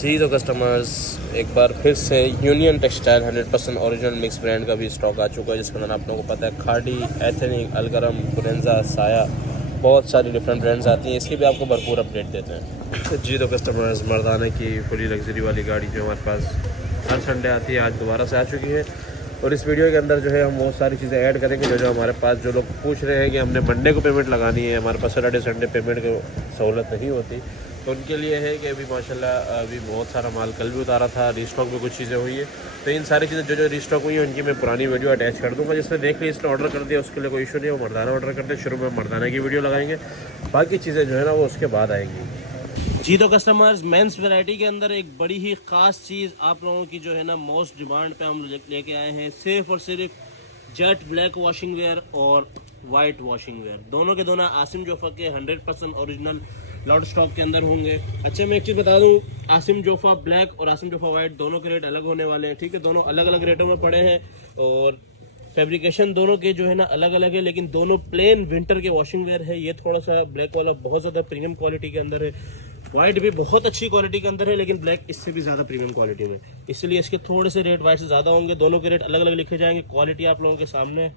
जी तो कस्टमर्स, एक बार फिर से union textile 100% original mix brand का भी स्टॉक आ चुका है, जिसके अंदर आप लोगों को पता है खाड़ी, एथनिक, अलगरम, पुरेंजा, साया, बहुत सारी डिफरेंट ब्रांड्स आती हैं। इसकी भी आपको भरपूर अपडेट देते हैं। जी तो कस्टमर्स, मर्दाना की फुली लग्जरी वाली गाड़ी जो हमारे पास हर संडे आती है, आज दोबारा से आ चुकी है। और इस वीडियो के अंदर जो है हम बहुत सारी चीज़ें ऐड करेंगे जो हमारे पास जो लोग पूछ रहे हैं कि हमने मंडे को पेमेंट लगानी है, हमारे पास सैटरडे संडे पेमेंट की सहूलत नहीं होती, तो उनके लिए है कि अभी माशाल्लाह अभी बहुत सारा माल कल भी उतारा था, रीस्टॉक में कुछ चीज़ें हुई है। तो इन सारी चीज़ें जो रीस्टॉक हुई है उनकी मैं पुरानी वीडियो अटैच कर दूँगा। जिसने देख ली, इसने ऑर्डर कर दिया, उसके लिए कोई इशू नहीं है, वो मर्दाना ऑर्डर करते हैं। शुरू में मर्दाना की वीडियो लगाएंगे, बाकी चीज़ें जो है ना वो उसके बाद आएंगी। जी तो कस्टमर्स, मेंस वैरायटी के अंदर एक बड़ी ही ख़ास चीज़ आप लोगों की जो है ना मोस्ट डिमांड पे हम लेके आए हैं। सिर्फ और सिर्फ जेट ब्लैक वॉशिंग वेयर और वाइट वॉशिंग वेयर, दोनों के दोनों आसिम जोफा के 100% ओरिजिनल लॉट स्टॉक के अंदर होंगे। अच्छा, मैं एक चीज़ बता दूं, आसिम जोफा ब्लैक और आसिम जोफा वाइट दोनों के रेट अलग होने वाले हैं, ठीक है। दोनों अलग अलग रेटों में पड़े हैं और फैब्रिकेशन दोनों के जो है ना अलग अलग है, लेकिन दोनों प्लेन विंटर के वॉशिंग वेयर है। ये थोड़ा सा ब्लैक वाला बहुत ज़्यादा प्रीमियम क्वालिटी के अंदर है, वाइट भी बहुत अच्छी क्वालिटी के अंदर है, लेकिन ब्लैक इससे भी ज़्यादा प्रीमियम क्वालिटी में, इसलिए इसके थोड़े से रेट वाइट से ज़्यादा होंगे। दोनों के रेट अलग अलग लिखे जाएंगे। क्वालिटी आप लोगों के सामने है।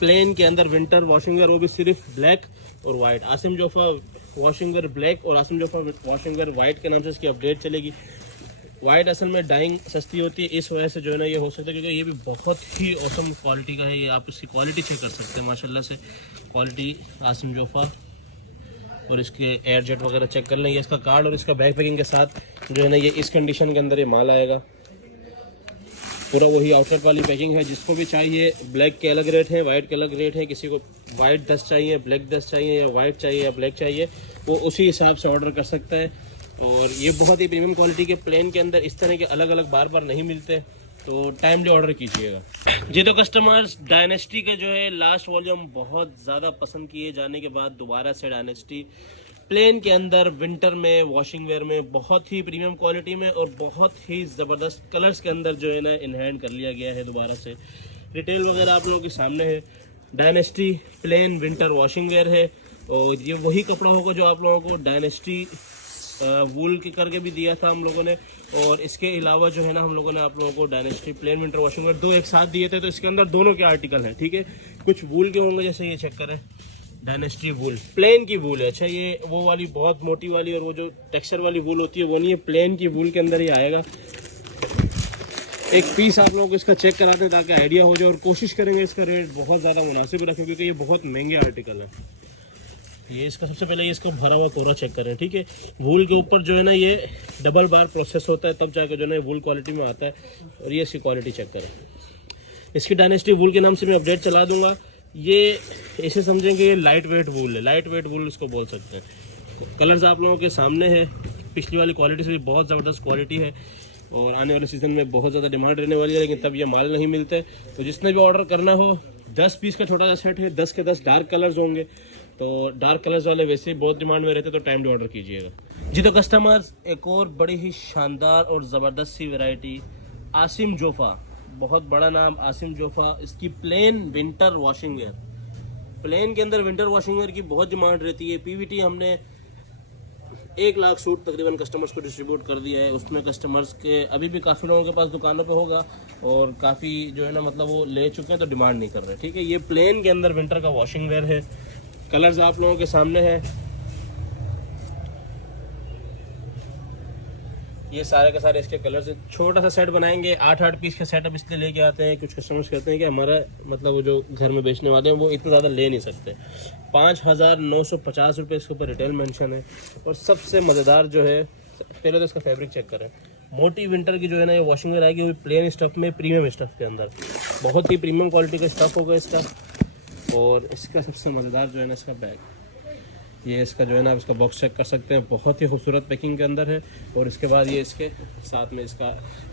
प्लेन के अंदर विंटर वॉशिंग वेयर, वो भी सिर्फ ब्लैक और white. Asim Jofa washing wear black और Asim Jofa washing wear white के नाम से इसकी अपडेट चलेगी। वाइट असल में डाइंग सस्ती होती है, इस वजह से जो है ना ये हो सकता है, क्योंकि ये भी बहुत ही औसम क्वालिटी का है। ये आप इसकी क्वालिटी चेक कर सकते हैं माशाल्लाह से, क्वालिटी आसिम जोफा। और इसके एयर जेट वगैरह चेक कर लें। ये इसका कार्ड और इसका बैग पैकिंग के साथ जो है ना ये इस कंडीशन के अंदर ये माल आएगा। पूरा वही आउटलेट वाली पैकिंग है। जिसको भी चाहिए, ब्लैक के अलग रेट है, वाइट के अलग रेट है। किसी को वाइट 10 चाहिए, ब्लैक 10 चाहिए, या वाइट चाहिए या ब्लैक चाहिए, वो उसी हिसाब से ऑर्डर कर सकता है। और ये बहुत ही प्रीमियम क्वालिटी के प्लेन के अंदर इस तरह के अलग अलग बार बार नहीं मिलते, तो टाइमली ऑर्डर कीजिएगा। जी तो कस्टमर्स, डायनेस्टी के जो है लास्ट वॉल्यूम बहुत ज़्यादा पसंद किए जाने के बाद दोबारा से डायनेस्टी प्लेन के अंदर विंटर में वॉशिंग वेयर में बहुत ही प्रीमियम क्वालिटी में और बहुत ही ज़बरदस्त कलर्स के अंदर जो है ना इन हैंड कर लिया गया है दोबारा से। रिटेल वगैरह आप लोगों के सामने है। Dynasty plain winter washing wear है और ये वही कपड़ा होगा जो आप लोगों को डायनेस्टी वूल के करके भी दिया था हम लोगों ने। और इसके अलावा जो है ना हम लोगों ने आप लोगों को Dynasty plain winter washing wear दो एक साथ दिए थे, तो इसके अंदर दोनों के आर्टिकल हैं, ठीक है। कुछ वूल के होंगे, जैसे ये चेक करें, डायनेस्टी वूल प्लेन की वूल है। अच्छा, ये वो वाली बहुत मोटी वाली और वो जो टेक्सचर वाली वूल होती है वो नहीं है, प्लेन की वूल के अंदर ही आएगा। एक पीस आप लोगों को इसका चेक कराते हैं ताकि आइडिया हो जाए, और कोशिश करेंगे इसका रेट बहुत ज़्यादा मुनासिब रखें, क्योंकि ये बहुत महंगे आर्टिकल है। ये इसका सबसे पहले ये इसको भरा हुआ कोरा चेक करें, ठीक है। वूल के ऊपर जो है ना ये डबल बार प्रोसेस होता है, तब जाकर जो है ना वूल क्वालिटी में आता है। और ये इसकी क्वालिटी चेक करें। इसकी डायनेस्टी वूल के नाम से मैं अपडेट चला दूंगा। ये ऐसे समझेंगे ये लाइट वेट वूल है, लाइट वेट वूल इसको बोल सकते हैं। कलर्स आप लोगों के सामने है। पिछली वाली क्वालिटी से भी बहुत ज़बरदस्त क्वालिटी है और आने वाले सीज़न में बहुत ज़्यादा डिमांड रहने वाली है, लेकिन तब ये माल नहीं मिलते। तो जिसने भी ऑर्डर करना हो, 10 पीस का छोटा सा सेट है, 10 के 10 डार्क कलर्स होंगे, तो डार्क कलर्स वाले वैसे ही बहुत डिमांड में रहते, तो टाइमली ऑर्डर कीजिएगा। जी तो कस्टमर्स, एक और बड़ी ही शानदार और ज़बरदस्त सी वैरायटी आसिम जोफा, बहुत बड़ा नाम आसिम जोफा। इसकी plain winter washing wear, plain के अंदर विंटर वॉशिंग वेयर की बहुत डिमांड रहती है। पीवीटी हमने 1 लाख सूट तकरीबन कस्टमर्स को डिस्ट्रीब्यूट कर दिया है। उसमें कस्टमर्स के अभी भी काफ़ी लोगों के पास दुकानों पे होगा और काफ़ी जो है ना मतलब वो ले चुके हैं, तो डिमांड नहीं कर रहे, ठीक है। ये प्लेन के अंदर विंटर का वॉशिंग वेयर है। कलर्स आप लोगों के सामने है। ये सारे के सारे इसके कलर्स। छोटा सा सेट बनाएंगे, 8-8 पीस का सेटअप इसलिए लेके आते हैं। कुछ कस्टमर्स कहते हैं कि हमारा मतलब वो जो घर में बेचने वाले हैं वो इतना ज़्यादा ले नहीं सकते। 5,950 रुपये इसके ऊपर रिटेल मेंशन है। और सबसे मज़ेदार जो है, पहले तो इसका फैब्रिक चेक करें। मोटी विंटर की जो है ना ये वॉशिंग वेयर आएगी, वो प्लेन स्टफ में प्रीमियम स्टफ के अंदर, बहुत ही प्रीमियम क्वालिटी का स्टफ होगा इसका। और इसका सबसे मज़ेदार जो है ना इसका बैग, ये इसका जो है ना आप इसका बॉक्स चेक कर सकते हैं, बहुत ही खूबसूरत पैकिंग के अंदर है। और इसके बाद ये इसके साथ में इसका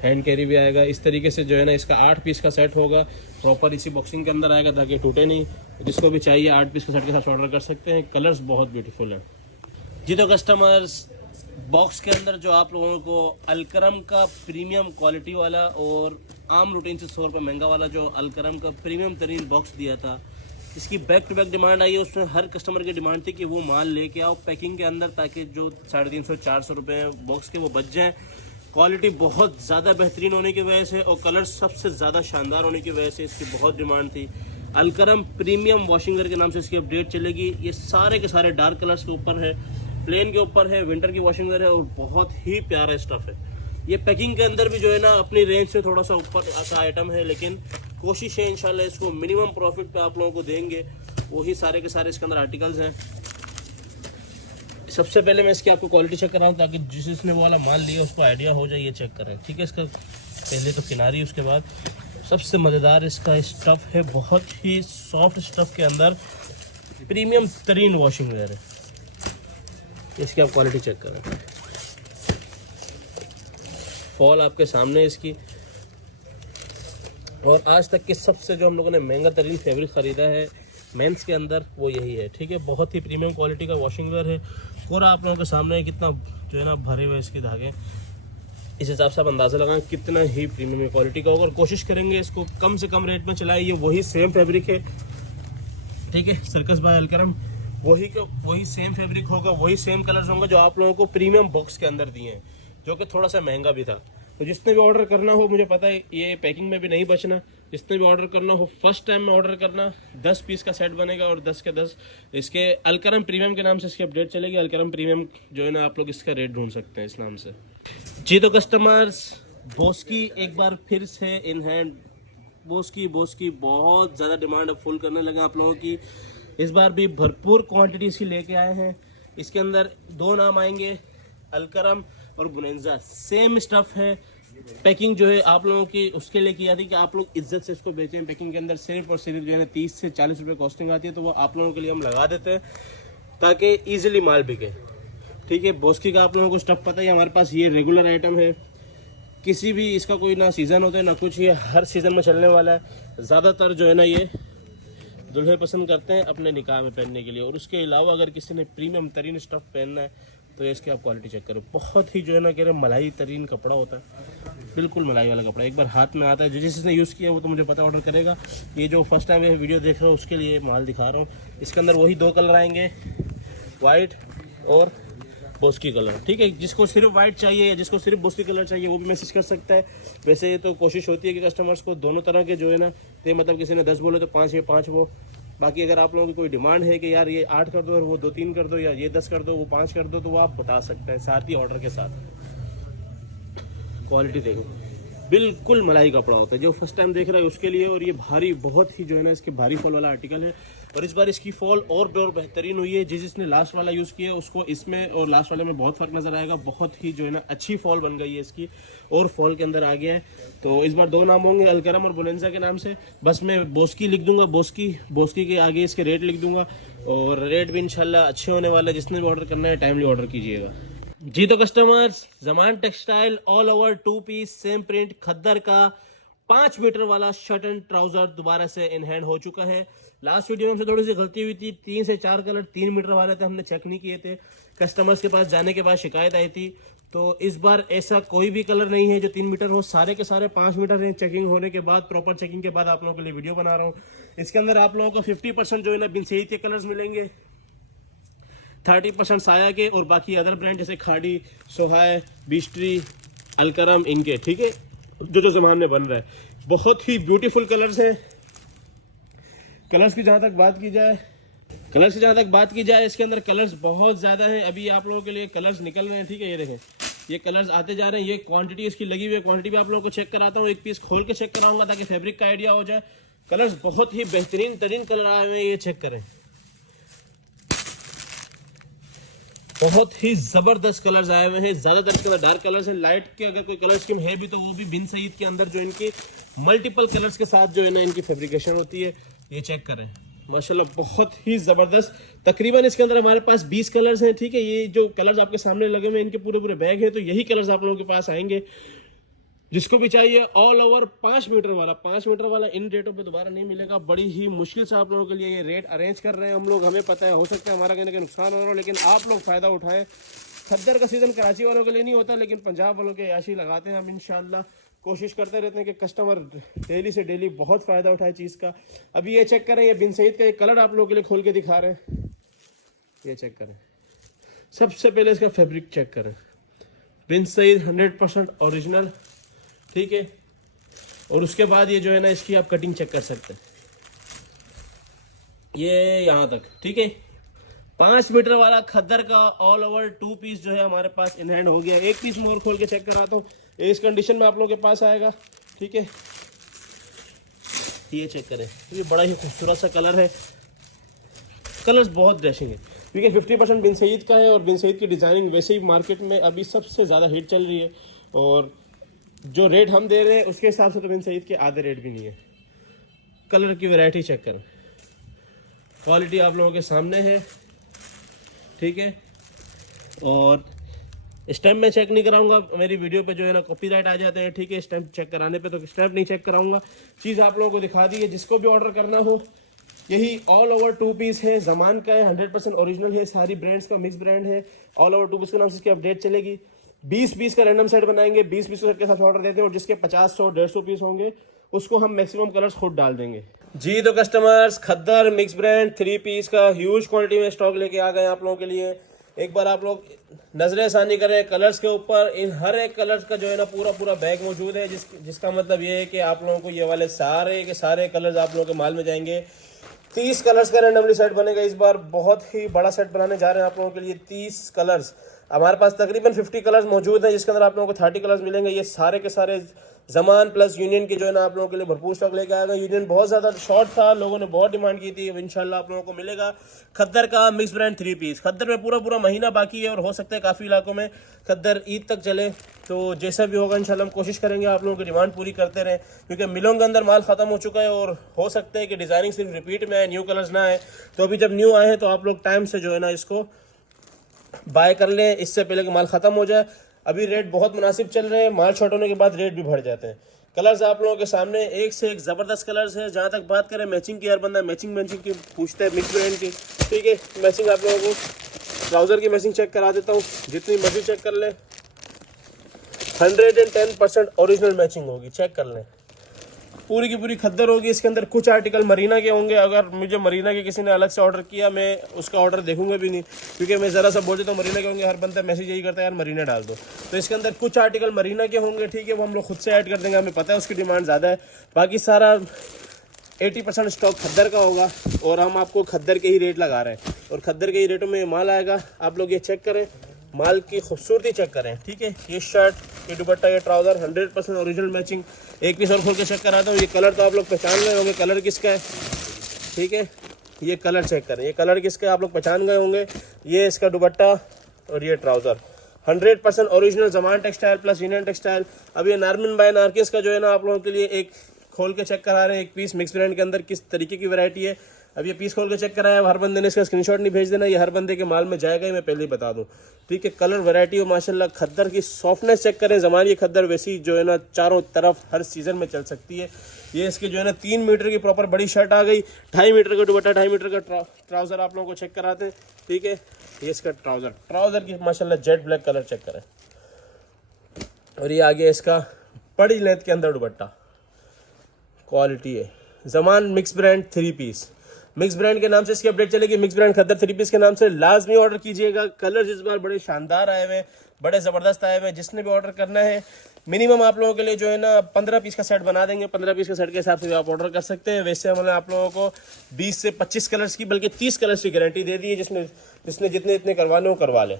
हैंड कैरी भी आएगा। इस तरीके से जो है ना इसका 8 पीस का सेट होगा, प्रॉपर इसी बॉक्सिंग के अंदर आएगा ताकि टूटे नहीं। जिसको भी चाहिए 8 पीस का सेट के साथ ऑर्डर कर सकते हैं। कलर्स बहुत ब्यूटीफुल हैं। जी तो कस्टमर्स, बॉक्स के अंदर जो आप लोगों को अलकरम का प्रीमियम क्वालिटी वाला और आम रूटीन से 100 रुपये महंगा वाला जो अलकरम का प्रीमियम तरीन बॉक्स दिया था, इसकी बैक टू बैक डिमांड आई है, उसमें हर कस्टमर की डिमांड थी कि वो माल लेके आओ पैकिंग के अंदर, ताकि जो 350-400 रुपये बॉक्स के वो बच जाएँ। क्वालिटी बहुत ज़्यादा बेहतरीन होने की वजह से और कलर सबसे ज़्यादा शानदार होने की वजह से इसकी बहुत डिमांड थी। अलकरम प्रीमियम वॉशिंगर के नाम से इसकी अपडेट चलेगी। ये सारे के सारे डार्क कलर्स के ऊपर है, प्लेन के ऊपर है, विंटर की वॉशिंगर है और बहुत ही प्यारा स्टफ है। ये पैकिंग के अंदर भी जो है ना अपनी रेंज से थोड़ा सा ऊपर का आइटम है, लेकिन कोशिश है इंशाल्लाह इसको मिनिमम प्रॉफिट पे आप लोगों को देंगे। वही सारे के सारे इसके अंदर आर्टिकल्स हैं। सबसे पहले मैं इसकी आपको क्वालिटी चेक कराऊँ ताकि जिसने वो वाला माल लिया उसको आइडिया हो जाए, ये चेक करें, ठीक है। इसका पहले तो किनारी, उसके बाद सबसे मज़ेदार इसका स्टफ़ है, बहुत ही सॉफ्ट स्टफ़ के अंदर प्रीमियम तरीन वॉशिंग वेयर है। इसकी आप क्वालिटी चेक करें, फॉल आपके सामने इसकी। और आज तक के सबसे जो हम लोगों ने महंगा तरीन फैब्रिक ख़रीदा है मेंस के अंदर वो यही है, ठीक है। बहुत ही प्रीमियम क्वालिटी का वॉशिंग वेयर है। और आप लोगों के सामने कितना जो है ना भरे हुए इसके धागे, इस हिसाब से आप अंदाज़ा लगाएं कितना ही प्रीमियम क्वालिटी का होगा। और कोशिश करेंगे इसको कम से कम रेट में चलाएं। ये वही सेम फैब्रिक है, ठीक है, सर्कस बाय अलकरम, वही सेम फैब्रिक होगा, वही सेम कलर्स होंगे जो आप लोगों को प्रीमियम बॉक्स के अंदर दिए हैं, जो कि थोड़ा सा महंगा भी था। तो जिसने भी ऑर्डर करना हो, मुझे पता है ये पैकिंग में भी नहीं बचना, जिसने भी ऑर्डर करना हो फर्स्ट टाइम में ऑर्डर करना, 10 पीस का सेट बनेगा और 10 के 10 इसके अलकरम प्रीमियम के नाम से इसकी अपडेट चलेगी। अलकरम प्रीमियम जो है ना आप लोग इसका रेट ढूंढ सकते हैं इस नाम से। जी तो कस्टमर्स, बोस्की एक बार फिर से इन हैंड। बोस्की बहुत ज़्यादा डिमांड अब फुल करने लगे आप लोगों की। इस बार भी भरपूर क्वांटिटी इसकी लेके आए हैं। इसके अंदर 2 नाम आएंगे, अलकरम और बुनेंजा। सेम स्टफ़ है। पैकिंग जो है आप लोगों की उसके लिए किया थी कि आप लोग इज्जत से इसको बेचें। पैकिंग के अंदर सिर्फ और सिर्फ जो है ना 30 से 40 रुपये कॉस्टिंग आती है, तो वो आप लोगों के लिए हम लगा देते हैं ताकि ईजिली माल बिके, ठीक है। बोस्की का आप लोगों को स्टफ़ पता ही, हमारे पास ये रेगुलर आइटम है। किसी भी इसका कोई ना सीज़न होता है ना कुछ, ये हर सीज़न में चलने वाला है। ज़्यादातर जो है ना ये दुल्हे पसंद करते हैं अपने निकाह में पहनने के लिए। और उसके अलावा अगर किसी ने प्रीमियम तरीन स्टफ़ पहनना है तो इसकी आप क्वालिटी चेक करो। बहुत ही जो है ना कह रहे मलाई तरीन कपड़ा होता है, बिल्कुल मलाई वाला कपड़ा। एक बार हाथ में आता है, जिसने यूज़ किया वो तो मुझे पता ऑर्डर करेगा। ये जो फर्स्ट टाइम ये वीडियो देख रहा हूँ उसके लिए माल दिखा रहा हूँ। इसके अंदर वही 2 कलर आएंगे, वाइट और बोस्की कलर, ठीक है। जिसको सिर्फ वाइट चाहिए या जिसको सिर्फ बोस्की कलर चाहिए वो भी मैसेज कर सकता है। वैसे ये तो कोशिश होती है कि कस्टमर्स को दोनों तरह के जो है ना, तो मतलब किसी ने 10 बोले तो 5 ये 5 वो। बाकी अगर आप लोगों की कोई डिमांड है कि यार ये 8 कर दो और वो 2-3 कर दो, या ये 10 कर दो वो 5 कर दो, तो वो आप बता सकते हैं साथ ही ऑर्डर के साथ। क्वालिटी देखो, बिल्कुल मलाई कपड़ा होता है। जो फर्स्ट टाइम देख रहा है उसके लिए। और ये भारी, बहुत ही जो है ना इसके भारी फॉल वाला आर्टिकल है। और इस बार इसकी फॉल और बेहतरीन हुई है। जिसने लास्ट वाला यूज़ किया उसको इसमें और लास्ट वाले में बहुत फ़र्क नज़र आएगा। बहुत ही जो है ना अच्छी फॉल बन गई है इसकी, और फॉल के अंदर आ गया है। तो इस बार 2 नाम होंगे, अलकरम और बुनेंजा के नाम से। बस मैं बोस्की लिख दूंगा, बोस्की के आगे इसके रेट लिख दूंगा। और रेट भी इंशाल्लाह अच्छे होने वाले हैं। जिसने भी ऑर्डर करना है टाइमली ऑर्डर कीजिएगा। जी तो customers, Zaman textile all over 2 piece same print खद्दर का 5 मीटर वाला शर्ट एंड ट्राउजर दोबारा से इन हैंड हो चुका है। लास्ट वीडियो में हमसे थोड़ी सी गलती हुई थी, 3 से 4 कलर 3 मीटर वाले थे, हमने चेक नहीं किए थे। कस्टमर्स के पास जाने के बाद शिकायत आई थी। तो इस बार ऐसा कोई भी कलर नहीं है जो 3 मीटर हो, सारे के सारे 5 मीटर हैं। चेकिंग होने के बाद, प्रॉपर चेकिंग के बाद आप लोगों के लिए वीडियो बना रहा हूँ। इसके अंदर आप लोगों को 50% जो है ना बिन सही के कलर्स मिलेंगे, 30% साया के, और बाकी अदर ब्रांड जैसे खाड़ी, सोहाय, बिस्ट्री, अलकरम, इनके, ठीक है, जो ज़मान में बन रहा है। बहुत ही ब्यूटीफुल कलर्स हैं। कलर्स की जहाँ तक बात की जाए इसके अंदर कलर्स बहुत ज़्यादा हैं। अभी आप लोगों के लिए कलर्स निकल रहे हैं, ठीक है। ये देखें, ये कलर्स आते जा रहे हैं। ये क्वांटिटी इसकी लगी हुई है। क्वांटिटी भी आप लोगों को चेक कराता हूँ, एक पीस खोल के चेक कराऊंगा ताकि फैब्रिक का आइडिया हो जाए। कलर्स बहुत ही बेहतरीन तरीन कलर आए हुए हैं, ये चेक करें। बहुत ही जबरदस्त कलर्स आए हुए हैं। ज्यादातर इसके अंदर डार्क कलर्स हैं। लाइट के अगर कोई कलर स्कीम है भी तो वो भी बिन सईद के अंदर जो इनकी मल्टीपल कलर्स के साथ जो है ना इनकी फैब्रिकेशन होती है। ये चेक करें, माशाल्लाह बहुत ही जबरदस्त। तकरीबन इसके अंदर हमारे पास 20 कलर्स हैं, ठीक है। ये जो कलर्स आपके सामने लगे हुए हैं इनके पूरे बैग हैं, तो यही कलर्स आप लोगों के पास आएंगे। जिसको भी चाहिए ऑल ओवर 5 मीटर वाला इन रेटों पे दोबारा नहीं मिलेगा। बड़ी ही मुश्किल से आप लोगों के लिए ये रेट अरेंज कर रहे हैं हम लोग। हमें पता है, हो सकता है हमारा कहने का नुकसान हो रहा हो, लेकिन आप लोग फ़ायदा उठाएं। खद्दर का सीज़न कराची वालों के लिए नहीं होता, लेकिन पंजाब वालों के याशी लगाते हैं हम इंशाल्लाह। कोशिश करते रहते हैं कि कस्टमर डेली से डेली बहुत फ़ायदा उठाए चीज़ का। अभी ये चेक करें, ये बिन सईद का एक कलर आप लोगों के लिए खोल के दिखा रहे हैं, ये चेक करें। सबसे पहले इसका फैब्रिक चेक करें, बिन सईद 100% ओरिजिनल, ठीक है। और उसके बाद ये जो है ना इसकी आप कटिंग चेक कर सकते हैं, ये यहाँ तक, ठीक है। 5 मीटर वाला खद्दर का ऑल ओवर 2 पीस जो है हमारे पास इन हैंड हो गया। एक पीस मोर खोल के चेक कराता हूँ, इस कंडीशन में आप लोगों के पास आएगा, ठीक है। ये चेक करें, ये बड़ा ही खूबसूरत सा कलर है, कलर्स बहुत डैशिंग है, क्योंकि 50% बिन सईद का है और बिन सईद की डिज़ाइनिंग वैसे ही मार्केट में अभी सबसे ज़्यादा हिट चल रही है। और जो रेट हम दे रहे हैं उसके हिसाब से तो बिन सईद के आधे रेट भी नहीं है। कलर की वैरायटी चेक करें, क्वालिटी आप लोगों के सामने है, ठीक है। और स्टैम्प में चेक नहीं कराऊंगा, मेरी वीडियो पे जो है ना कॉपीराइट आ जाते हैं, ठीक है। स्टैम्प चेक कराने पे तो स्टैम्प नहीं चेक कराऊंगा। चीज़ आप लोगों को दिखा दी है, जिसको भी ऑर्डर करना हो यही ऑल ओवर 2 पीस है, जमान का है, 100% ओरिजिनल है, सारी ब्रांड्स का मिक्स ब्रांड है। ऑल ओवर 2 पीस के नाम से इसकी अपडेट चलेगी। 20 पीस का रैंडम सेट बनाएंगे, 20 पीस सेट के साथ ऑर्डर देते हैं, और जिसके 50, 100, 150 पीस होंगे उसको हम मैक्सिमम कलर्स खुद डाल देंगे जी। तो कस्टमर्स खद्दर मिक्स ब्रांड 3 पीस का ह्यूज क्वांटिटी में स्टॉक लेके आ गए आप लोगों के लिए। एक बार आप लोग नजरें सानी करें कलर्स के ऊपर, इन हर एक कलर्स का जो है ना पूरा बैग मौजूद है, जिसका मतलब ये है कि आप लोगों को ये वाले सारे के सारे कलर्स आप लोगों के माल में जाएंगे। 30 कलर्स का रैंडमली सेट बनेगा इस बार, बहुत ही बड़ा सेट बनाने जा रहे हैं आप लोगों के लिए। 30 कलर्स, हमारे पास तकरीबन 50 कलर्स मौजूद हैं, जिसके अंदर आप लोगों को 30 कलर्स मिलेंगे। ये सारे के सारे जमान प्लस यूनियन के जो है ना आप लोगों के लिए भरपूर स्टॉक लेके आएगा। यूनियन बहुत ज़्यादा शॉर्ट था, लोगों ने बहुत डिमांड की थी, अब इंशाल्लाह आप लोगों को मिलेगा। खद्दर का मिक्स ब्रांड 3 पीस, खद्दर में पूरा महीना बाकी है, और हो सकता है काफ़ी इलाकों में खद्दर ईद तक चले। तो जैसा भी होगा इंशाल्लाह हम कोशिश करेंगे आप लोगों की डिमांड पूरी करते रहें, क्योंकि मिलों के अंदर माल ख़त्म हो चुका है, और हो सकता है कि डिज़ाइनिंग सिर्फ रिपीट में आए, न्यू कलर्स ना आए। तो अभी जब न्यू आए हैं तो आप लोग टाइम से जो है ना इसको बाय कर लें, इससे पहले कि माल ख़त्म हो जाए। अभी रेट बहुत मुनासिब चल रहे हैं, माल शॉर्ट होने के बाद रेट भी बढ़ जाते हैं। कलर्स आप लोगों के सामने एक से एक ज़बरदस्त कलर्स हैं। जहाँ तक बात करें मैचिंग की, हर बंदा मैचिंग की पूछता है मिक्स ब्रांड की, ठीक है। मैचिंग आप लोगों को ट्राउज़र की मैचिंग चेक करा देता हूँ, जितनी मर्जी चेक कर लें, 110% ओरिजिनल मैचिंग होगी, चेक कर लें। पूरी की पूरी खद्दर होगी, इसके अंदर कुछ आर्टिकल मरीना के होंगे। अगर मुझे मरीना के किसी ने अलग से ऑर्डर किया, मैं उसका ऑर्डर देखूंगा भी नहीं, क्योंकि मैं ज़रा सा बोल देता हूँ मरीना के होंगे, हर बंदा मैसेज यही करता है यार मरीना डाल दो। तो इसके अंदर कुछ आर्टिकल मरीना के होंगे, ठीक है, वो हम लोग खुद से ऐड कर देंगे, हमें पता है उसकी डिमांड ज़्यादा है। बाकी सारा 80% स्टॉक खद्दर का होगा, और हम आपको खद्दर के ही रेट लगा रहे हैं, और खद्दर के ही रेटों में माल आएगा। आप लोग ये चेक करें, माल की खूबसूरती चेक करें, ठीक है। ये शर्ट, ये दुपट्टा, ये ट्राउज़र 100% ओरिजिनल मैचिंग। एक पीस और खोल के चेक कराता हूँ। ये कलर तो आप लोग पहचान गए होंगे, कलर किसका है, ठीक है। ये कलर चेक करें, ये कलर किसका है आप लोग पहचान गए होंगे। ये इसका दुपट्टा और ये trouser 100% original Zaman textile plus union textile. अब ये नारमिन बाय नारकिस का जो है ना आप लोगों के लिए एक खोल के चेक करा रहे हैं, एक पीस मिक्स ब्रांड के अंदर किस तरीके की वैरायटी है। अब ये पीस खोल के चेक कराया, हर बंदे ने इसका स्क्रीनशॉट नहीं भेज देना, ये हर बंदे के माल में जाएगा ही, मैं पहले ही बता दूं, ठीक है। कलर वैरायटी और माशाल्लाह खद्दर की सॉफ्टनेस चेक करें। ज़मानी खद्दर वैसी जो है ना चारों तरफ हर सीज़न में चल सकती है। ये इसके जो है ना 3 मीटर की प्रॉपर बड़ी शर्ट आ गई, 2.5 मीटर का दुपट्टा, 2.5 मीटर का ट्राउज़र आप लोगों को चेक कराते हैं, ठीक है। ये इसका ट्राउज़र की माशाल्लाह जेट ब्लैक कलर चेक करें, और ये आ गया इसका बड़ी लेंथ के अंदर दुपट्टा, क्वालिटी है। Zaman mix brand 3 piece, mix brand के नाम से इसकी अपडेट चलेगी। मिक्स ब्रांड खद्दर 3 पीस के नाम से लाजमी ऑर्डर कीजिएगा। कलर इस बार बड़े शानदार आए हुए हैं, बड़े ज़बरदस्त आए हुए हैं। जिसने भी ऑर्डर करना है मिनिमम आप लोगों के लिए जो है ना 15 पीस का सेट बना देंगे। 15 पीस का सेट के हिसाब से भी आप ऑर्डर कर सकते हैं। वैसे हमने आप लोगों को 20 से 25 कलर्स की बल्कि 30 कलर्स की गारंटी दे दी है, जिसने जितने करवाने हो करवा ले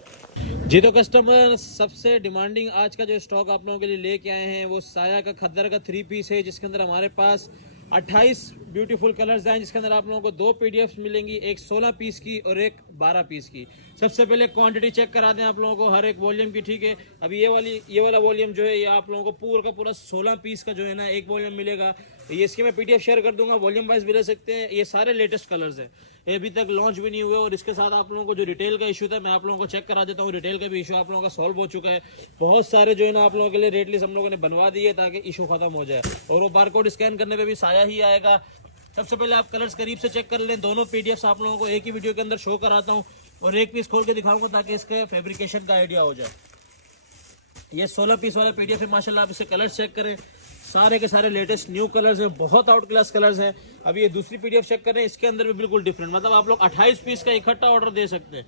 जी। तो कस्टमर सबसे डिमांडिंग आज का जो स्टॉक आप लोगों के लिए लेके आए हैं वो साया का खद्दर का 3 पीस है, जिसके अंदर हमारे पास 28 ब्यूटीफुल कलर्स हैं, जिसके अंदर आप लोगों को 2 पीडीएफ्स मिलेंगी, एक 16 पीस की और एक 12 पीस की। सबसे पहले क्वांटिटी चेक करा दें आप लोगों को हर एक वॉल्यूम की, ठीक है। अभी ये वाला वॉल्यूम जो है ये आप लोगों को पूरा का पूरा 16 पीस का जो है ना एक वॉल्यूम मिलेगा। ये इसके मैं पीडीएफ शेयर कर दूंगा, वॉल्यूम वाइज भी ले सकते हैं। ये सारे लेटेस्ट कलर्स हैं, ये अभी तक लॉन्च भी नहीं हुए। और इसके साथ आप लोगों को जो रिटेल का इशू था मैं आप लोगों को चेक करा देता हूँ। रिटेल का भी इशू आप लोगों का सॉल्व हो चुका है। बहुत सारे जो है ना आप लोगों के लिए रेट लिस्ट हम लोगों ने बनवा दी है ताकि इशू खत्म हो जाए। और वो बारकोड स्कैन करने पे भी साया ही आएगा। सबसे पहले आप कलर्स करीब से चेक कर लें। दोनों पीडीएफ्स आप लोगों को एक ही वीडियो के अंदर शो कराता हूँ और एक पीस खोल के दिखाऊंगा ताकि इसके फैब्रिकेशन का आइडिया हो जाए। ये 16 पीस वाला पीडीएफ है माशाल्लाह। आप इसे कलर्स चेक करें, सारे के सारे लेटेस्ट न्यू कलर्स हैं, बहुत आउट क्लास कलर्स हैं। अभी ये दूसरी पीडीएफ चेक करें, इसके अंदर भी बिल्कुल डिफरेंट, मतलब आप लोग 28 पीस का इकट्ठा ऑर्डर दे सकते हैं।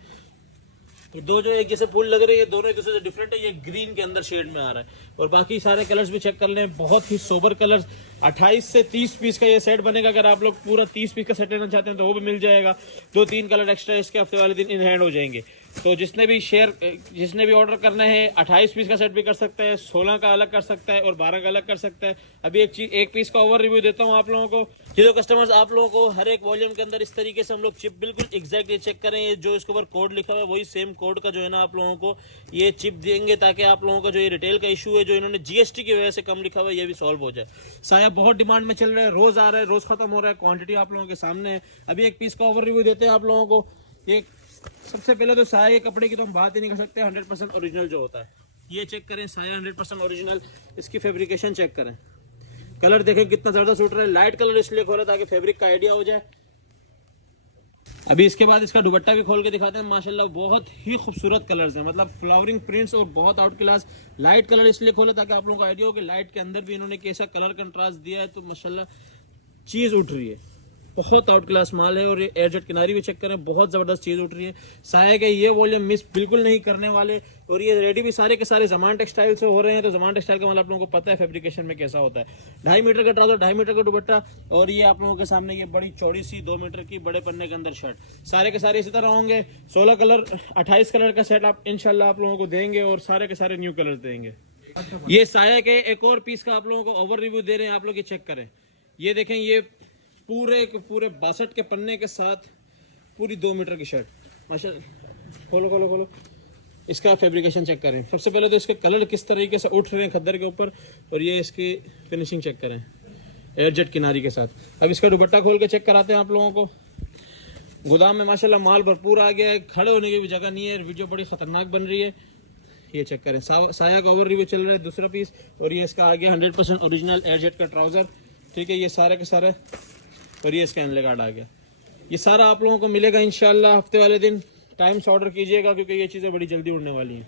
ये दो जो एक जैसे फूल लग रहे हैं, ये दोनों एक दूसरे से डिफरेंट है। ये ग्रीन के अंदर शेड में आ रहा है, और बाकी सारे कलर्स भी चेक कर लें, बहुत ही सोबर कलर्स। 28 से 30 पीस का ये सेट बनेगा। अगर आप लोग पूरा 30 पीस का सेट लेना चाहते हैं तो वो भी मिल जाएगा। 2-3 कलर एक्स्ट्रा इसके हफ्ते वाले दिन इन हैंड हो जाएंगे। तो जिसने भी ऑर्डर करना है 28 पीस का सेट भी कर सकता है, 16 का अलग कर सकता है और 12 का अलग कर सकता है। अभी एक पीस का ओवर रिव्यू देता हूँ आप लोगों को। जो कस्टमर्स आप लोगों को हर एक वॉल्यूम के अंदर इस तरीके से हम लोग चिप बिल्कुल एग्जैक्टली चेक करें। ये जो इसके ऊपर कोड लिखा हुआ है वही सेम कोड का जो है ना आप लोगों को ये चिप देंगे, ताकि आप लोगों का जो ये रिटेल का इशू है, जो इन्होंने जीएसटी की वजह से कम लिखा हुआ है, ये भी सॉल्व हो जाए। साया बहुत डिमांड में चल रहा है, रोज आ रहा है, रोज खत्म हो रहा है, क्वांटिटी आप लोगों के सामने है। अभी एक पीस का ओवर रिव्यू देते हैं आप लोगों को। ये सबसे पहले तो साया के कपड़े की तो हम बात ही नहीं कर सकते, 100% ओरिजिनल जो होता है। ये चेक करें, साया 100% ओरिजिनल। इसकी फैब्रिकेशन चेक करें, कलर देखें कितना ज्यादा सूट रहा है। लाइट कलर इसलिए खोला ताकि फैब्रिक का आइडिया हो जाए। अभी इसके बाद इसका दुपट्टा भी खोल के दिखाते हैं। माशाल्लाह बहुत ही खूबसूरत कलर्स हैं, मतलब फ्लावरिंग प्रिंट्स और बहुत आउट क्लास। लाइट कलर इसलिए खोले ताकि आप लोगों को आइडिया हो कि लाइट के अंदर भी इन्होंने कैसा कलर कंट्रास्ट दिया है। तो माशाल्लाह चीज उठ रही है, बहुत आउट क्लास माल है। और ये एयरजेट किनारी भी चेक करें, बहुत जबरदस्त चीज उठ रही है। साया के ये वॉल्यूम मिस बिल्कुल नहीं करने वाले। और ये रेडी भी सारे के सारे जमान टेक्सटाइल से हो रहे हैं। तो जमान टेक्सटाइल का माल आप लोगों को पता है फैब्रिकेशन में कैसा होता है। 2.5 मीटर का ट्राउजर, 2.5 मीटर का दुपट्टा, और ये आप लोगों के सामने ये बड़ी चौड़ी सी 2 मीटर की बड़े पन्ने के अंदर शर्ट। सारे के सारे इसी तरह होंगे। 16 कलर 28 कलर का सेट आप इंशाल्लाह आप लोगों को देंगे, और सारे के सारे न्यू कलर देंगे। ये साया के एक और पीस का आप लोगों को ओवर रिव्यू दे रहे हैं, आप लोग ये चेक करें। ये देखें, ये पूरे के पूरे 62 के पन्ने के साथ पूरी 2 मीटर की शर्ट। माशाल्लाह खोलो खोलो खोलो, इसका फैब्रिकेशन चेक करें। सबसे पहले तो इसके कलर किस तरीके से उठ रहे हैं खद्दर के ऊपर, और ये इसकी फिनिशिंग चेक करें एयरजेट किनारी के साथ। अब इसका दुपट्टा खोल के चेक कराते हैं आप लोगों को। गोदाम में माशाल्लाह माल भरपूर आ गया है, खड़े होने की भी जगह नहीं है। वीडियो बड़ी खतरनाक बन रही है। ये चेक करें, साया का ओवर रिव्यू चल रहा है, दूसरा पीस। और ये इसका आ गया 100% ओरिजिनल एयरजेट का ट्राउजर। ठीक है, ये सारे के सारे। और ये इसका इनले कार्ड आ गया। ये सारा आप लोगों को मिलेगा इंशाल्लाह हफ्ते वाले दिन। टाइम से ऑर्डर कीजिएगा क्योंकि ये चीज़ें बड़ी जल्दी उड़ने वाली हैं।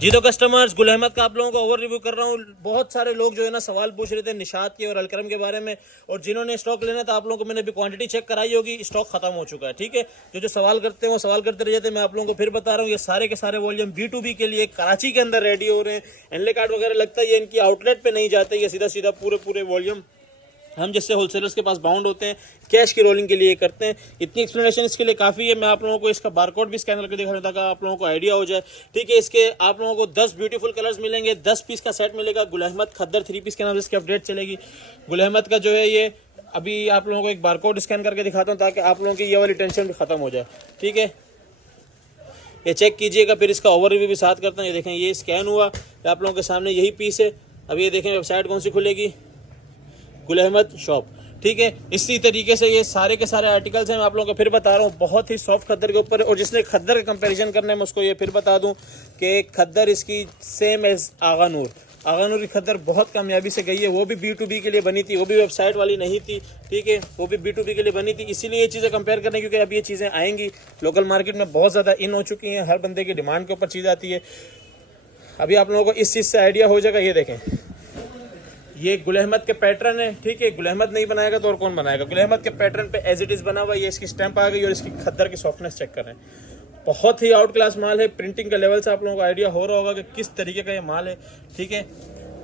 जी तो कस्टमर्स, गुल अहमद का आप लोगों को ओवर रिव्यू कर रहा हूँ। बहुत सारे लोग जो है ना सवाल पूछ रहे थे निशात के और अलकरम के बारे में, और जिन्होंने स्टॉक लेना था आप लोगों को मैंने अभी क्वांटिटी चेक कराई होगी, स्टॉक खत्म हो चुका है। ठीक है, जो सवाल करते हैं वो सवाल करते रह जाते हैं। मैं आप लोगों को फिर बता रहा हूँ, ये सारे के सारे वॉल्यूम B2B के लिए कराची के अंदर रेडी हो रहे हैं। एनले कार्ड वगैरह लगता है ये इनकी आउटलेट पे नहीं जाते, ये सीधा सीधा पूरे वॉल्यूम हम जिससे होलसेलर्स के पास बाउंड होते हैं, कैश की रोलिंग के लिए करते हैं। इतनी एक्सप्लेनेशन इसके लिए काफ़ी है। मैं आप लोगों को इसका बारकोड भी स्कैन करके दिखा रहा था ताकि आप लोगों को आइडिया हो जाए। ठीक है, इसके आप लोगों को 10 ब्यूटीफुल कलर्स मिलेंगे, 10 पीस का सेट मिलेगा। गुल अहमद खद्दर 3 पीस के नाम से इसकी अपडेट चलेगी। गुल अहमद का जो है ये अभी आप लोगों को एक बारकोड स्कैन करके दिखाता हूँ ताकि आप लोगों की ये वाली टेंशन भी खत्म हो जाए। ठीक है, ये चेक कीजिएगा, फिर इसका ओवर रिव्यू भी साथ करता हूँ। ये देखें, ये स्कैन हुआ, आप लोगों के सामने यही पीस है। अब ये देखें वेबसाइट कौन सी खुलेगी, गुल अहमद शॉप। ठीक है, इसी तरीके से ये सारे के सारे आर्टिकल्स हैं। मैं आप लोगों को फिर बता रहा हूँ, बहुत ही सॉफ्ट खद्दर के ऊपर। और जिसने खद्दर का कंपैरिजन करना है मैं उसको ये फिर बता दूँ कि खद्दर इसकी सेम एज आगा नूर की खद्दर बहुत कामयाबी से गई है। वो भी B2B के लिए बनी थी, वो भी वेबसाइट वाली नहीं थी। ठीक है, वो भी B2B के लिए बनी थी। इसीलिए ये चीज़ें कंपेयर करने, क्योंकि अब ये चीज़ें आएंगी लोकल मार्केट में, बहुत ज़्यादा इन हो चुकी हैं। हर बंदे की डिमांड के ऊपर चीज़ आती है। अभी आप लोगों को इस चीज़ से आइडिया हो जाएगा। ये देखें, ये गुल अहमद के पैटर्न है। ठीक है, गुल अहमद नहीं बनाएगा तो और कौन बनाएगा। गुल अहमद के पैटर्न पे एज इट इज़ बना हुआ, ये इसकी स्टैंप आ गई। और इसकी खद्दर की सॉफ्टनेस चेक कर रहे हैं, बहुत ही आउट क्लास माल है। प्रिंटिंग के लेवल से आप लोगों को आइडिया हो रहा होगा कि किस तरीके का ये माल है। ठीक है,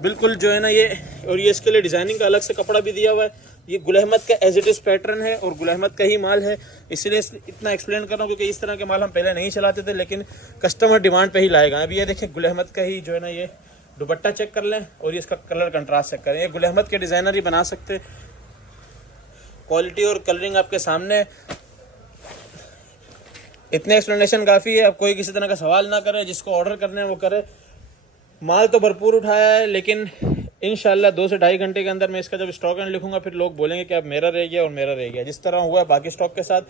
बिल्कुल जो है ना ये, और ये इसके लिए डिज़ाइनिंग का अलग से कपड़ा भी दिया हुआ है। ये गुल अहमद का एज इट इज़ पैटर्न है और गुल अहमद का ही माल है। इसलिए इतना एक्सप्लेन कर रहा हूँ क्योंकि इस तरह के माल हम पहले नहीं चलाते थे, लेकिन कस्टमर डिमांड पे ही लाएगा। अभी ये देखें, गुल अहमद का ही जो है ना ये दुपट्टा चेक कर लें, और ये इसका कलर कंट्रास्ट चेक करें। ये गुल अहमद के डिज़ाइनर ही बना सकते। क्वालिटी और कलरिंग आपके सामने, इतने एक्सप्लेनेशन काफ़ी है। अब कोई किसी तरह का सवाल ना करे, जिसको ऑर्डर करने हैं वो करे। माल तो भरपूर उठाया है, लेकिन इंशाल्लाह 2 से 2.5 घंटे के अंदर मैं इसका जब स्टॉक एंड लिखूंगा फिर लोग बोलेंगे कि अब मेरा रह गया और मेरा रह गया। जिस तरह हुआ है बाकी स्टॉक के साथ,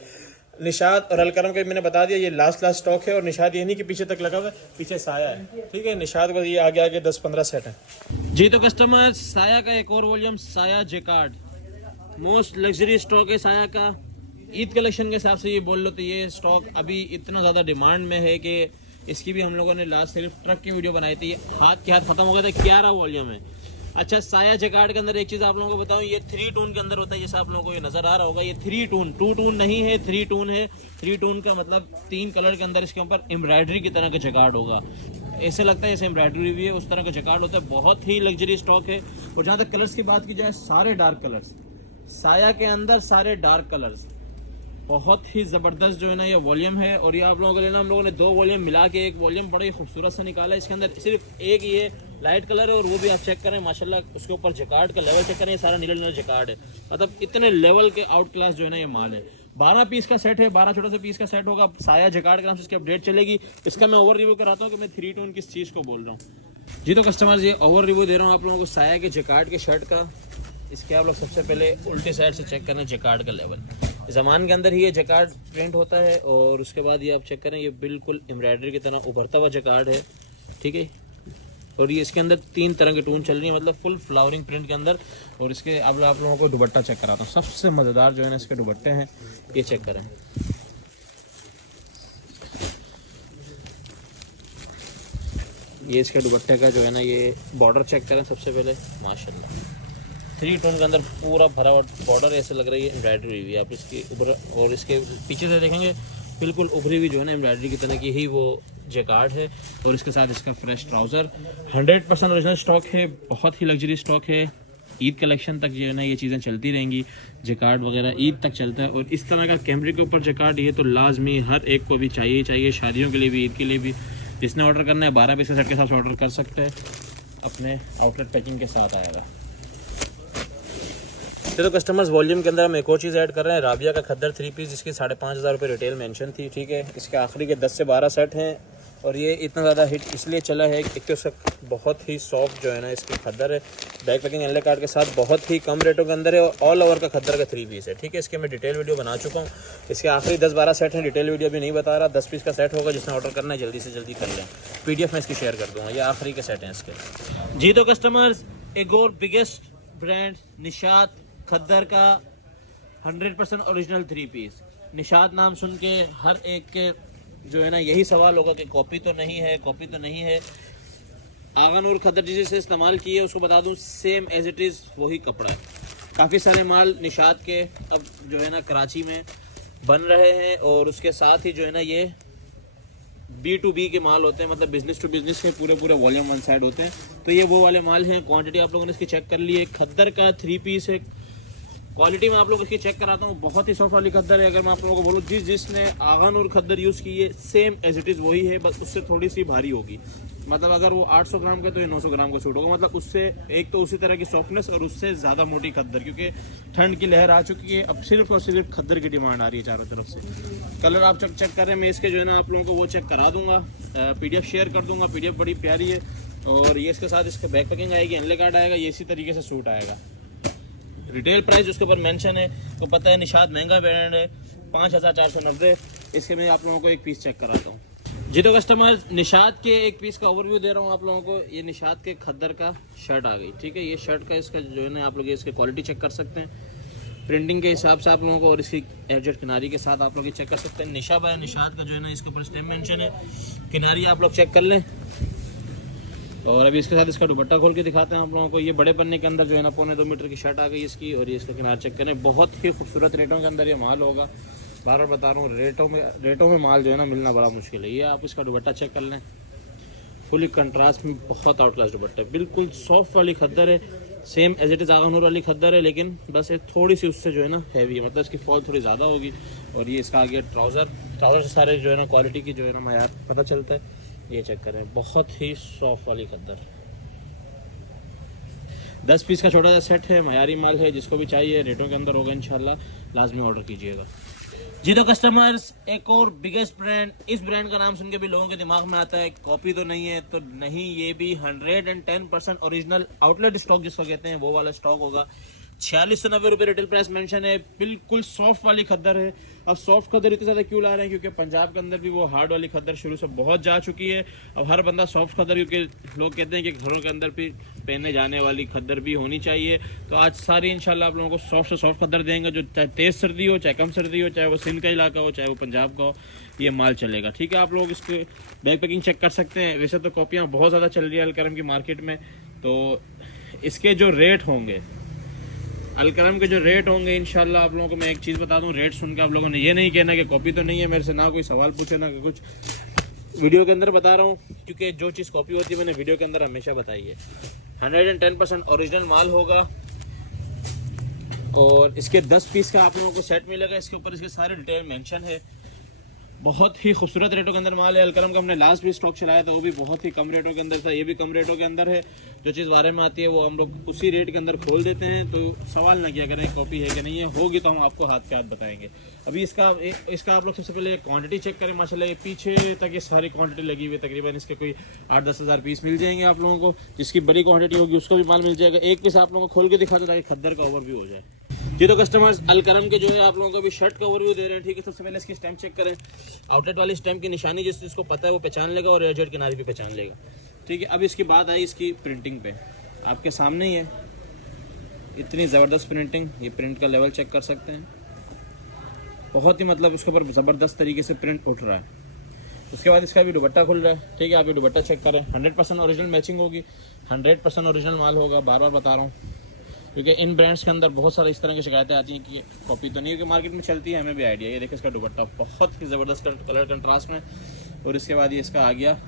निशाद और अलकरम के मैंने बता दिया ये लास्ट स्टॉक है। और निशाद ये नहीं कि पीछे तक लगा हुआ है, पीछे साया है। ठीक है, निशाद का ये आगे 10-15 सेट है। जी तो कस्टमर, साया का एक और वॉल्यूम, साया जेकार्ड, मोस्ट लग्जरी स्टॉक है साया का। ईद कलेक्शन के हिसाब से ये बोल लो तो ये स्टॉक अभी इतना ज़्यादा डिमांड में है कि इसकी भी हम लोगों ने लास्ट सिर्फ ट्रक की वीडियो बनाई थी, हाथ के हाथ खत्म हो गया था, 11 वॉल्यूम है। अच्छा, साया जैकार्ड के अंदर एक चीज़ आप लोगों को बताऊं, ये 3 टून के अंदर होता है, जैसा आप लोगों को ये नज़र आ रहा होगा, ये 3 टून, 2 टून नहीं है, 3 टून है। 3 टून का मतलब 3 कलर के अंदर इसके ऊपर एम्ब्रॉयडरी की तरह का जैकार्ड होगा। ऐसे लगता है जैसे एम्ब्रॉयडरी भी है, उस तरह का जैकार्ड होता है। बहुत ही लग्जरी स्टॉक है। और जहाँ तक कलर्स की बात की जाए, सारे डार्क कलर्स, साया के अंदर सारे डार्क कलर्स, बहुत ही ज़बरदस्त जो है ना ये वॉल्यूम है। और ये आप लोगों के लिए ना हम लोगों ने 2 वॉल्यूम मिला के एक वॉल्यूम बड़ा ही खूबसूरत सा निकाला है। इसके अंदर सिर्फ एक ये लाइट कलर है, और वो भी आप चेक करें माशाल्लाह, उसके ऊपर जैकार्ड का लेवल चेक करें, ये सारा नीला नीला जैकार्ड है। मतलब इतने लेवल के आउट क्लास जो है ना ये माल है। 12 पीस का सेट है, 12 छोटे से पीस का सेट होगा। साया जैकार्ड के नाम से इसकी अपडेट चलेगी। इसका मैं ओवर रिव्यू कराता हूँ कि मैं 3 टून किस चीज़ को बोल रहा हूँ। जी तो कस्टमर्स, ये ओवर रिव्यू दे रहा हूँ आप लोगों को साया के जैकार्ड के शर्ट का। इसके आप लोग सबसे पहले उल्टे साइड से चेक करें जैकार्ड का लेवल। ज़मान के अंदर ही ये जैकार्ड प्रिंट होता है, और उसके बाद ये आप चेक करें, ये बिल्कुल एम्ब्रॉयडरी की तरह उभरता हुआ जैकार्ड है, ठीक है। और ये इसके अंदर 3 तरह की टून चल रही है, मतलब फुल फ्लावरिंग प्रिंट के अंदर। और इसके आप लोगों को दुपट्टा चेक कराता हूँ। सबसे मज़ेदार जो है ना इसके दुपट्टे हैं, ये चेक करें। ये इसके दुपट्टे का जो है ना ये बॉर्डर चेक करें सबसे पहले, माशाल्लाह 3 टोन के अंदर पूरा भरा हुआ बॉर्डर ऐसे लग रही है, एम्ब्रॉयडरी हुई है। आप इसकी और इसके पीछे से देखेंगे बिल्कुल उभरी हुई जो है ना एम्ब्रॉयडरी की तरह की ही वो जैकार्ड है। और इसके साथ इसका फ्रेश ट्राउज़र 100% ओरिजिनल स्टॉक है, बहुत ही लग्जरी स्टॉक है। ईद कलेक्शन तक जो है ना ये चीज़ें चलती रहेंगी, जैकार्ड वगैरह ईद तक चलता है। और इस तरह का कैमरे के ऊपर जैकार्ड ये तो लाजमी हर एक को भी चाहिए, शादियों के लिए भी, ईद के लिए भी। जिसने ऑर्डर करना है 12 पीस के सेट के साथ ऑर्डर कर सकते हैं, अपने आउटलेट पैकिंग के साथ आएगा। तो कस्टमर्स, वॉल्यूम के अंदर हम एक और चीज़ ऐड कर रहे हैं, राबिया का खद्दर 3 पीस, जिसकी 5,500 रुपये रिटेल मेंशन थी, ठीक है। इसके आखिरी के 10 से 12 सेट हैं, और ये इतना ज़्यादा हिट इसलिए चला है कि उसका बहुत ही सॉफ्ट जो है ना इसकी खद्दर है। बैक पैकिंग एनले कार्ड के साथ बहुत ही कम रेटों के अंदर है, और ऑल ओवर का खद्दर का 3 पीस है, ठीक है। इसके मैं डिटेल वीडियो बना चुका हूँ। इसके आखिरी 10-12 सेट हैं, डिटेल वीडियो भी नहीं बता रहा। 10 पीस का सेट होगा, जिसने ऑर्डर करना है जल्दी से जल्दी कर लें। PDF में इसकी शेयर कर दूँगा, ये आखिरी के सेट हैं इसके। जी तो कस्टमर्स, एक और बिगेस्ट ब्रांड निशात खद्दर का 100% ओरिजिनल 3 पीस। निशात नाम सुन के हर एक के जो है ना यही सवाल होगा कि कॉपी तो नहीं है, कॉपी तो नहीं है। आगा नूर खद्दर जी से इस्तेमाल किए, उसको बता दूं सेम एज इट इज़ वही कपड़ा है। काफ़ी सारे माल निशात के अब जो है ना कराची में बन रहे हैं, और उसके साथ ही जो है ना ये B2B के माल होते हैं, मतलब बिजनेस टू बिजनेस के पूरे वॉल्यूम 1 साइड होते हैं। तो ये वो वाले माल हैं। क्वांटिटी आप लोगों ने इसकी चेक कर ली है। खद्दर का 3 पीस है। क्वालिटी में आप लोग इसकी चेक कराता हूँ, बहुत ही सॉफ्ट वाली खद्दर है। अगर मैं आप लोगों को बोलूँ, जिसने आगा नूर खद्दर यूज़ की है, सेम एज इट इज़ वही है, बस उससे थोड़ी सी भारी होगी। मतलब अगर वो 800 ग्राम का तो ये 900 ग्राम का सूट होगा। मतलब उससे एक तो उसी तरह की सॉफ्टनेस, और उससे ज़्यादा मोटी खद्दर, क्योंकि ठंड की लहर आ चुकी है। अब सिर्फ और सिर्फ खद्दर की डिमांड आ रही है चारों तरफ से। कलर आप चेक कर रहे हैं, मैं इसके जो है ना आप लोगों को वो चेक करा दूँगा, PDF शेयर कर दूँगा। PDF बड़ी प्यारी है, और ये इसके साथ इसका बैक पैकिंग आएगी, एनले कार्ड आएगा, ये इसी तरीके से सूट आएगा। रिटेल प्राइस उसके ऊपर मेंशन है, तो पता है निशात महंगा ब्रांड है, 5,490। इसके मैं आप लोगों को एक पीस चेक कराता हूँ। जी तो कस्टमर्स, निशात के एक पीस का ओवरव्यू दे रहा हूँ आप लोगों को। ये निशात के खद्दर का शर्ट आ गई, ठीक है। ये शर्ट का इसका जो है ना आप लोग इसकी क्वालिटी चेक कर सकते हैं प्रिंटिंग के हिसाब से आप लोगों को, और इसकी एडजस्ट किनारी के साथ आप लोग ये चेक कर सकते हैं। निशा बाय निशात का जो है ना इसके ऊपर स्टेम मेंशन है, किनारी आप लोग चेक कर लें। और अभी इसके साथ इसका दुपट्टा खोल के दिखाते हैं आप लोगों को। ये बड़े पन्ने के अंदर जो है ना 1.25 मीटर की शर्ट आ गई इसकी, और ये इसका किनारा चेक करें। बहुत ही खूबसूरत रेटों के अंदर ये माल होगा। बार बार बता रहा हूँ, रेटों में माल जो है ना मिलना बड़ा मुश्किल है। ये आप इसका दुपट्टा चेक कर लें, फुली कंट्रास्ट में बहुत आउट क्लास दुपट्टा है। बिल्कुल सॉफ्ट वाली खद्दर है, सेम एज इट इज़ आगा नूर वाली खद्दर है, लेकिन बस ये थोड़ी सी उससे जो है ना हैवी है, मतलब इसकी फॉल थोड़ी ज़्यादा होगी। और ये इसका आगे ट्राउज़र से सारे जो है ना क्वालिटी की जो है ना मायार पता चलता है। ये चेक करें, बहुत ही सॉफ्ट वाली खद्दर। 10 पीस का छोटा सा सेट है, मयारी माल है। जिसको भी चाहिए रेटों के अंदर होगा इंशाल्लाह, लाजमी ऑर्डर कीजिएगा। जी तो कस्टमर्स, एक और बिगेस्ट ब्रांड, इस ब्रांड का नाम सुन के भी लोगों के दिमाग में आता है कॉपी तो नहीं है, तो नहीं, ये भी 110% ओरिजिनल आउटलेट स्टॉक जिसको कहते हैं वो वाला स्टॉक होगा। 4690 रिटेल प्राइस मेंशन है। बिल्कुल सॉफ्ट वाली खद्दर है। अब सॉफ्ट खद्दर इतनी ज़्यादा क्यों ला रहे हैं, क्योंकि पंजाब के अंदर भी वो हार्ड वाली खद्दर शुरू से बहुत जा चुकी है। अब हर बंदा सॉफ्ट खद्दर, क्योंकि लोग कहते हैं कि घरों के अंदर भी पहने जाने वाली खद्दर भी होनी चाहिए, तो आज सारी इंशाल्लाह आप लोगों को सॉफ्ट से सॉफ्ट खद्दर देंगे, जो चाहे तेज़ सर्दी हो, चाहे कम सर्दी हो, चाहे वो सिंध का इलाका हो, चाहे वो पंजाब का हो, ये माल चलेगा। ठीक है, आप लोग इसके बैग पैकिंग चेक कर सकते हैं। वैसे तो कॉपियाँ बहुत ज़्यादा चल रही है अलकरम की मार्केट में, तो इसके जो रेट होंगे, अलकरम के जो रेट होंगे, इंशाल्लाह आप लोगों को मैं एक चीज़ बता दूं, रेट सुन के आप लोगों ने ये नहीं कहना कि कॉपी तो नहीं है मेरे से, ना कोई सवाल पूछे ना कुछ। वीडियो के अंदर बता रहा हूँ, क्योंकि जो चीज़ कॉपी होती है मैंने वीडियो के अंदर हमेशा बताई है। 110% ओरिजिनल माल होगा और इसके 10 पीस का आप लोगों को सेट मिलेगा। इसके ऊपर इसके सारे डिटेल मेंशन है। बहुत ही खूबसूरत रेटों के अंदर माल है। अलकरम का हमने लास्ट भी स्टॉक चलाया था, वो भी बहुत ही कम रेटों के अंदर था, ये भी कम रेटों के अंदर है। जो चीज़ बारे में आती है वो हम लोग उसी रेट के अंदर खोल देते हैं, तो सवाल ना किया करें कॉपी है कि नहीं है, होगी तो हम आपको हाथ के हाथ बताएंगे। अभी इसका आप लोग सबसे पहले क्वांटिटी चेक करें। माशाल्लाह ये पीछे तक ये सारी क्वांटिटी लगी हुई है, तकरीबन इसके कोई 8-10 हज़ार पीस मिल जाएंगे आप लोगों को। जिसकी बड़ी क्वांटिटी होगी उसको भी माल मिल जाएगा। एक पीस आप लोगों को खोल के दिखा दो ताकि खद्दर का ओवरव्यू हो जाए। जी तो कस्टमर्स, अलकरम के जो है आप लोगों को भी शर्ट का ओवरव्यू दे रहे हैं। ठीक है, सबसे पहले इसकी स्टैम्प चेक करें। आउटलेट वाली स्टैम्प की निशानी जिसको पता है वो पहचान लेगा और एयरजेट किनारे भी पहचान लेगा। ठीक है, अब इसकी बात आई इसकी प्रिंटिंग पे, आपके सामने ही है इतनी ज़बरदस्त प्रिंटिंग। ये प्रिंट का लेवल चेक कर सकते हैं, बहुत ही मतलब उसके ऊपर ज़बरदस्त तरीके से प्रिंट उठ रहा है। उसके बाद इसका भी दुपट्टा खुल रहा है। ठीक है, आप ये दुपट्टा चेक करें, 100% ओरिजिनल मैचिंग होगी, 100% ओरिजिनल माल होगा। बार बार बता रहा हूँ, क्योंकि इन ब्रांड्स के अंदर बहुत सारी इस तरह की शिकायतें आती हैं कि कॉपी तो नहीं है, कि मार्केट में चलती है, हमें भी आइडिया। ये देखिए इसका दुपट्टा बहुत ही ज़बरदस्त कलर कंट्रास्ट में, और इसके बाद ये इसका आ गया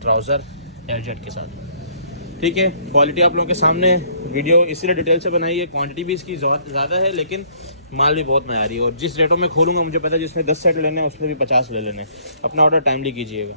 ट्राउज़र एयरजेट के साथ। ठीक है, क्वालिटी आप लोगों के सामने है। वीडियो इसीलिए डिटेल से बनाई है, क्वांटिटी भी इसकी ज़्यादा है, लेकिन माल भी बहुत मयारी है। और जिस रेटों में खोलूँगा मुझे पता है जिसमें 10 सेट लेने हैं उसमें भी 50 ले लेने हैं। अपना ऑर्डर टाइमली कीजिएगा।